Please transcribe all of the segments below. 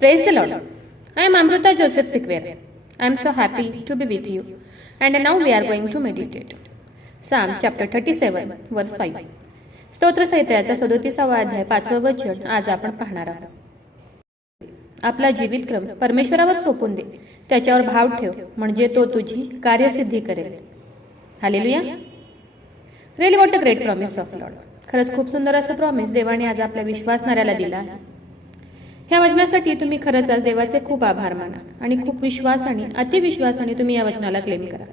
Praise the Lord. I am Amrita Joseph Sikwer. I am so happy to be with you. And now we are going to meditate. Psalm chapter 37 verse 5. स्तोत्र संहितेचा 37वा अध्याय 5वं वचन आज आपण पाहणार आहोत. आपला जीवितक्रम परमेश्वरावर सोपून दे, त्याच्यावर भाव ठेव, म्हणजे तो तुझी कार्यसिद्धी करेल. Hallelujah. Really what a great promise of Lord. खरंच खूप सुंदर असं प्रॉमिस देवाने आज आपल्या विश्वासणाऱ्याला दिला आहे. ह्या वचनासाठी तुम्ही खरंच आज देवाचे खूप आभार माना आणि खूप विश्वासाने अतिविश्वासाने तुम्ही या वचनाला क्लेम करा.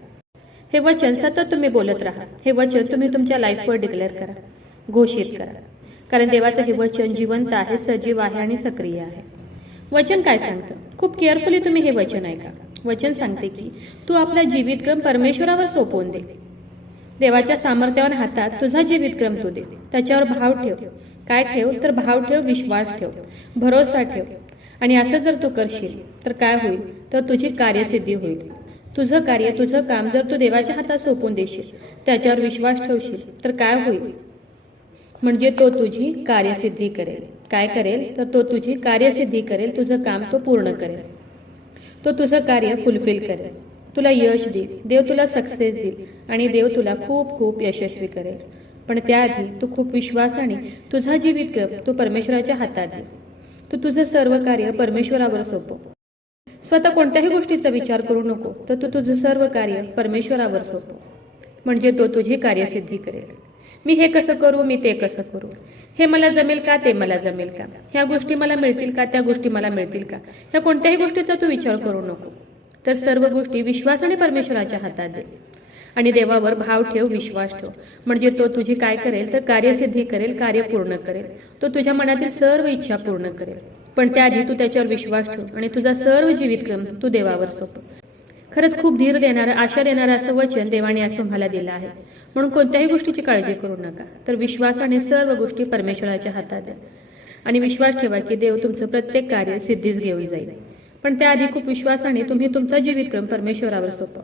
हे वचन सतत तुम्ही बोलत राहा. हे वचन तुम्ही तुमच्या लाईफवर डिक्लेअर करा, घोषित करा, कारण देवाचं हे वचन जिवंत आहे, सजीव आहे आणि सक्रिय आहे. वचन काय सांगतं? खूप केअरफुली तुम्ही हे वचन ऐका. वचन सांगते की तू आपला जीवितक्रम परमेश्वरावर सोपवून दे. देवाच्या सामर्थ्यवान हातात तुझा जीवितक्रम तू दे, त्याच्यावर भाव ठेव. काय ठेव? तर भाव ठेव, विश्वास ठेव, भरोसा ठेव. आणि असं जर तू करशील तर काय होईल? तर तुझी कार्यसिद्धी होईल. तुझं कार्य, तुझं काम जर तू देवाच्या हातात सोपवून देशील, त्याच्यावर विश्वास ठेवशील, तर काय होईल? म्हणजे तो तुझी कार्यसिद्धी करेल. काय करेल? तर तो तुझी कार्यसिद्धी करेल. तुझं काम तो पूर्ण करेल. तो तुझं कार्य फुलफिल करेल. तुला यश देईल. देव तुला सक्सेस देईल आणि देव तुला खूप खूप यशस्वी करेल. पण त्याआधी तू खूप विश्वासाने तुझा जीवितक्रम तू परमेश्वराच्या हातात दे. तू तुझं सर्व कार्य परमेश्वरावर सोपव. स्वतः कोणत्याही गोष्टीचा विचार करू नको, तर तू तुझं सर्व कार्य परमेश्वरावर सोपव, म्हणजे तो तुझी कार्यसिद्धी करेल. मी हे कसं करू, मी ते कसं करू, हे मला जमेल का, ते मला जमेल का, ह्या गोष्टी मला मिळतील का, त्या गोष्टी मला मिळतील का, ह्या कोणत्याही गोष्टीचा तू विचार करू नको. तर सर्व गोष्टी विश्वासाने परमेश्वराच्या हातात दे आणि देवावर भाव ठेव, विश्वास ठेव, म्हणजे तो तुझी काय करेल? तर कार्यसिद्धी करेल, कार्य पूर्ण करेल. तो तुझ्या मनातील सर्व इच्छा पूर्ण करेल. पण त्याआधी तू त्याच्यावर विश्वास ठेव आणि तुझा सर्व जीवितक्रम तू देवावर सोपव. खरंच खूप धीर देणारं, आशा देणारं असं वचन देवाने आज तुम्हाला दिलं आहे. म्हणून कोणत्याही गोष्टीची काळजी करू नका, तर विश्वासाने सर्व गोष्टी परमेश्वराच्या हातात द्या आणि विश्वास ठेवा की देव तुमचं प्रत्येक कार्य सिद्धीस घेऊन जाईल. पण त्याआधी खूप विश्वासाने तुम्ही तुमचा जीवितक्रम परमेश्वरावर सोपवा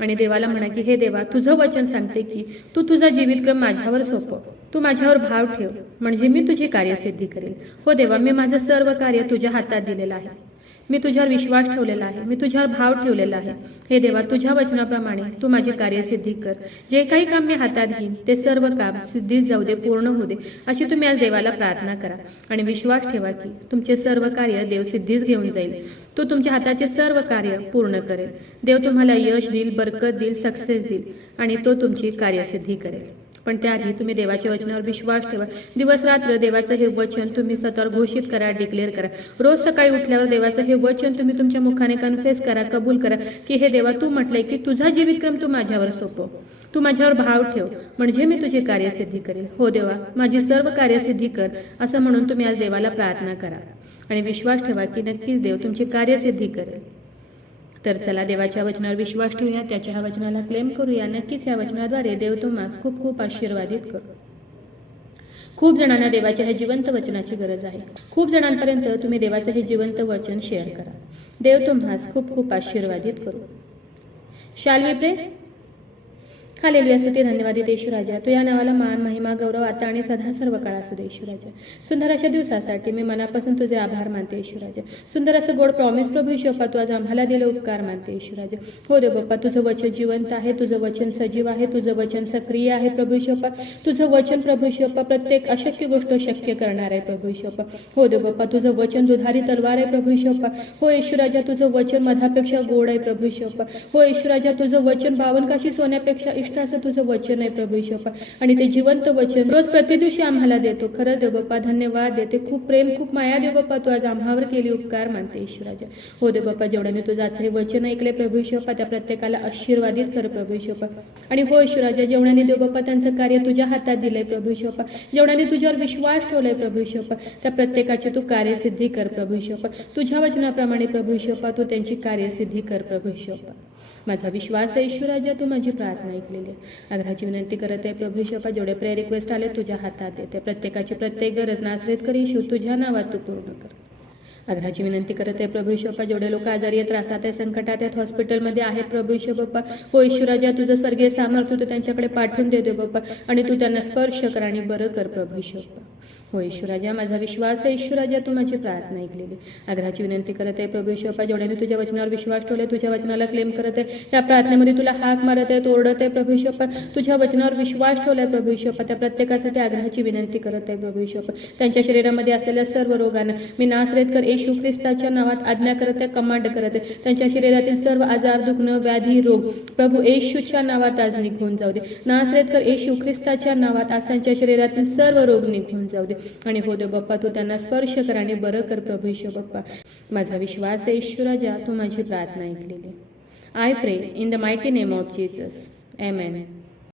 आणि देवाला म्हणा की हे देवा, तुझं वचन सांगते की तू तुझा जीवितक्रम माझ्यावर सोपव. तू माझ्यावर भाव ठेव, म्हणजे मी तुझी कार्यसिद्धी करेल. हो देवा, मी माझं सर्व कार्य तुझ्या हातात दिलेलं आहे. मी तुझ्यावर विश्वास ठेवलेला आहे. मी तुझ्यावर भाव ठेवलेला आहे. हे देवा, तुझ्या वचनाप्रमाणे तू माझी कार्यसिद्धी कर. जे काही काम मी हातात घेईन ते सर्व काम सिद्धीस जाऊ दे, पूर्ण होऊ दे, अशी तुम्ही आज देवाला प्रार्थना करा आणि विश्वास ठेवा की तुमचे सर्व कार्य देव सिद्धीस घेऊन जाईल. तो तुमच्या हाताचे सर्व कार्य पूर्ण करेल. देव तुम्हाला यश देईल, बरकत देईल, सक्सेस देईल आणि तो तुमची कार्यसिद्धी करेल. पण त्याआधी तुम्ही देवाच्या वचनावर विश्वास ठेवा. दिवस रात्र देवाचं हे वचन तुम्ही स्वतःवर घोषित करा, डिक्लेअर करा. रोज सकाळी उठल्यावर देवाचं हे वचन तुम्ही तुमच्या मुखाने कन्फेस करा, कबूल करा की हे देवा, तू म्हटलंय की तुझा जीवितक्रम तू माझ्यावर सोपव. तू माझ्यावर भाव ठेव, म्हणजे मी तुझी कार्यसिद्धी करेल. हो देवा, माझी सर्व कार्यसिद्धी कर, असं म्हणून तुम्ही आज देवाला प्रार्थना करा आणि विश्वास ठेवा की नक्कीच देव तुमची कार्यसिद्धी करेल. तर चला देवाच्या वचनावर विश्वास ठेवूया, त्याच्या ह्या वचनाला क्लेम करूया. नक्कीच या वचनाद्वारे देव तुम्हाला खूप खूप आशीर्वादित करू. खूप जणांना देवाच्या ह्या जिवंत वचनाची गरज आहे. खूप जणांपर्यंत तुम्ही देवाचं हे जिवंत वचन शेअर करा. देव तुम्हाला खूप खूप आशीर्वादित करू. शाल वी प्रे? हालेलुया. स्तुती धन्यवाद येशू राजा. तू या नावाला मान, महिमा, गौरव आता आणि सदा सर्व काळ असू दे येशू राजा. सुंदर अशा दिवसासाठी मी मनापासून तुझे आभार मानते येशू राजा. सुंदर असं गोड प्रॉमिस प्रभू येशू बाप्पा तू आज आम्हाला दिले उपकार मानते येशू राजा. हो देव बाप्पा, तुझं वचन जिवंत आहे, तुझं वचन सजीव आहे, तुझं वचन सक्रिय आहे प्रभू येशू बाप्पा. तुझं वचन प्रभू येशू बाप्पा प्रत्येक अशक्य गोष्ट शक्य करणार आहे प्रभू येशू बाप्पा. हो देव बाप्पा, तुझं वचन दुधारी तलवार आहे प्रभू येशू बाप्पा. हो येशू राजा, तुझं वचन मधापेक्षा गोड आहे प्रभू येशू बाप्पा. हो येशू राजा, तुझं वचन 52 काशी सोन्यापेक्षा इष्ट असं तुझं वचन आहे प्रभू येशू बाप्पा. आणि ते जिवंत वचन रोज प्रतिदिवशी आम्हाला देतो. खरं देव बाप्पा, धन्यवाद देते. खूप प्रेम, खूप माया देव बाप्पा तू आज आम्हावर केली उपकार मानते येशू राजा. हो देव बाप्पा, जेवढ्याने तुझं आजचं हे वचन ऐकले प्रभू येशू बाप्पा, त्या प्रत्येकाला आशीर्वादित कर प्रभू येशू बाप्पा. आणि हो येशू राजा, जेवढ्याने देव बाप्पा त्यांचं कार्य तुझ्या हातात दिलंय प्रभू येशू बाप्पा, जेवढ्याने तुझ्यावर विश्वास ठेवलाय प्रभू येशू बाप्पा, त्या प्रत्येकाची तू कार्यसिद्धी कर प्रभू येशू बाप्पा. तुझ्या वचनाप्रमाणे प्रभू येशू बाप्पा तू त्यांची कार्यसिद्धी कर प्रभू येशू बाप्पा. माझा विश्वास आहे येशू राजा, तू माझी प्रार्थना ऐकलेली आहे. आग्रहाची विनंती करत आहे प्रभू येशू बाप्पा, जेवढे प्रेयर रिक्वेस्ट आले तुझ्या हातात देते. प्रत्येकाची प्रत्येक गरज नासरेत कर येशू, तुझ्या नावात तू पूर्ण कर. आग्रहाची विनंती करत आहे प्रभू येशू बाप्पा, जेवढे लोक आजारी आहेत, त्रासात आहेत, संकटात आहेत, हॉस्पिटलमध्ये आहेत प्रभू येशू बाप्पा, हो येशू राजा, तुझं स्वर्गीय सामर्थ्य तू त्यांच्याकडे पाठवून दे बाप्पा आणि तू त्यांना स्पर्श कर आणि बरं कर प्रभू येशू बाप्पा. हो ईश्वराजा, माझा विश्वास आहे ईश्वराजा, तू माझी प्रार्थना ऐकलेली. आग्रहाची विनंती करत आहे प्रभू येशू बाप्पा, जेवढ्याने तुझ्या वचनावर विश्वास ठेवलाय, तुझ्या वचनाला क्लेम करत आहे, या प्रार्थनेमध्ये तुला हाक मारत आहे, तोरडत आहे प्रभू येशू बाप्पा, तुझ्या वचनावर विश्वास ठेवलाय प्रभू येशू बाप्पा. त्या प्रत्येकासाठी आग्रहाची विनंती करत आहे प्रभू येशू बाप्पा. त्यांच्या शरीरामध्ये असलेल्या सर्व रोगांना मी नासरेतकर येशू ख्रिस्ताच्या नावात आज्ञा करत आहे, कमांड करत आहे. त्यांच्या शरीरातील सर्व आजार, दुखणं, व्याधी, रोग प्रभू येशूच्या नावात आज निघून जाऊ दे. नासरेतकर येशू ख्रिस्ताच्या नावात आज त्यांच्या शरीरातील सर्व रोग निघून जाऊ दे. आणि हो दे बाप्पा, तू त्यांना स्पर्श कर आणि बरं कर प्रभू येशू बाप्पा. माझा विश्वास आहे ईश्वराजा, तू माझी प्रार्थना ऐकलेली. आय प्रे in the mighty name of Jesus. Amen.